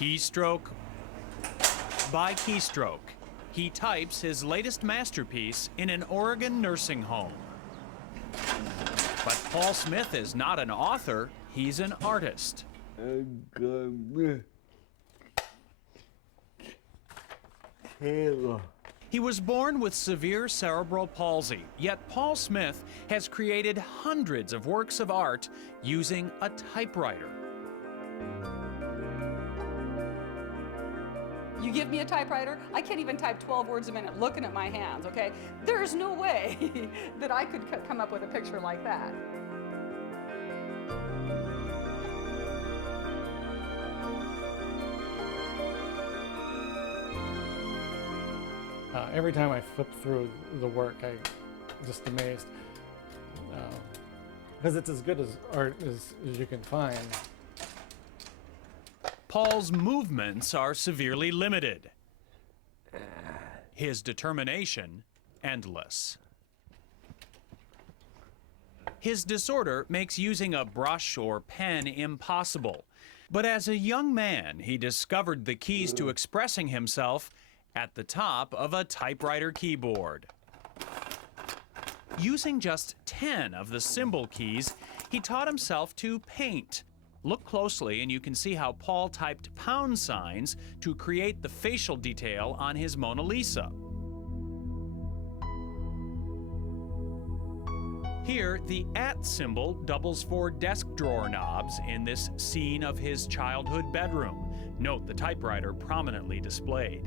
Keystroke by keystroke, he types his latest masterpiece in an Oregon nursing home. But Paul Smith is not an author, he's an artist. He was born with severe cerebral palsy, yet Paul Smith has created hundreds of works of art using a typewriter. You give me a typewriter, I can't even type 12 words a minute looking at my hands, okay? There's no way that I could come up with a picture like that. Every time I flip through the work, I'm just amazed. Because it's as good as art as you can find. Paul's movements are severely limited. His determination, endless. His disorder makes using a brush or pen impossible. But as a young man, he discovered the keys to expressing himself at the top of a typewriter keyboard. Using just 10 of the symbol keys, he taught himself to paint. Look closely and you can see how Paul typed pound signs to create the facial detail on his Mona Lisa. Here, the @ symbol doubles for desk drawer knobs in this scene of his childhood bedroom. Note the typewriter prominently displayed.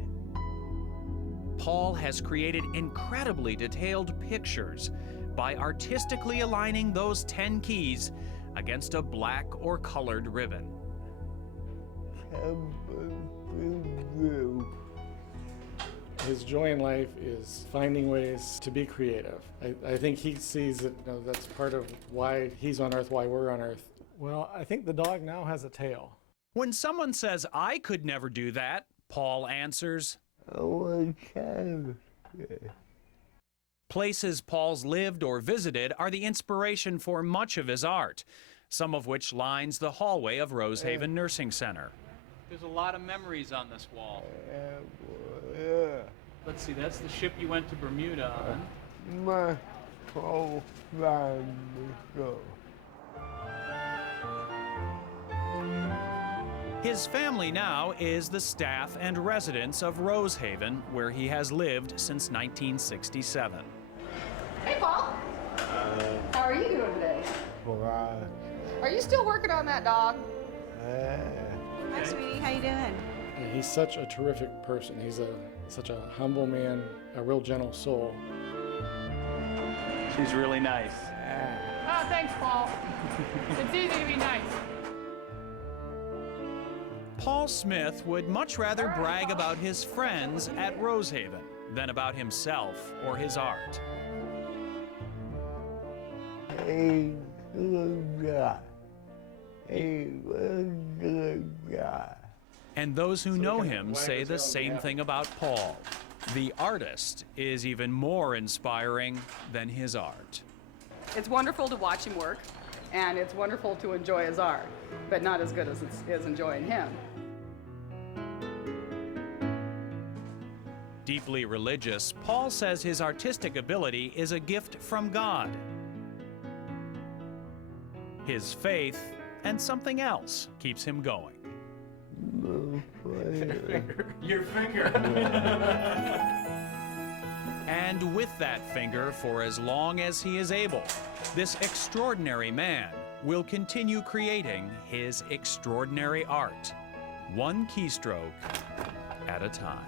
Paul has created incredibly detailed pictures by artistically aligning those 10 keys against a black or colored ribbon. His joy in life is finding ways to be creative. I think he sees that that's part of why he's on Earth, why we're on Earth. Well, I think the dog now has a tail. When someone says, "I could never do that," Paul answers, Places Paul's lived or visited are the inspiration for much of his art, some of which lines the hallway of Rosehaven Nursing Center. There's a lot of memories on this wall. Let's see, that's the ship you went to Bermuda on. His family now is the staff and residents of Rosehaven, where he has lived since 1967. Hey, Paul. How are you doing today? Are you still working on that dog? Hi, sweetie. How you doing? He's such a terrific person. He's such a humble man, a real gentle soul. She's really nice. Oh, thanks, Paul. It's easy to be nice. Paul Smith would much rather brag about his friends at Rosehaven than about himself or his art. And those who know him say the same thing about Paul. The artist is even more inspiring than his art. It's wonderful to watch him work, and it's wonderful to enjoy his art, but not as good as it is enjoying him. Deeply religious, Paul says his artistic ability is a gift from God. His faith and something else keeps him going. Your finger. And with that finger for as long as he is able, this extraordinary man will continue creating his extraordinary art, one keystroke at a time.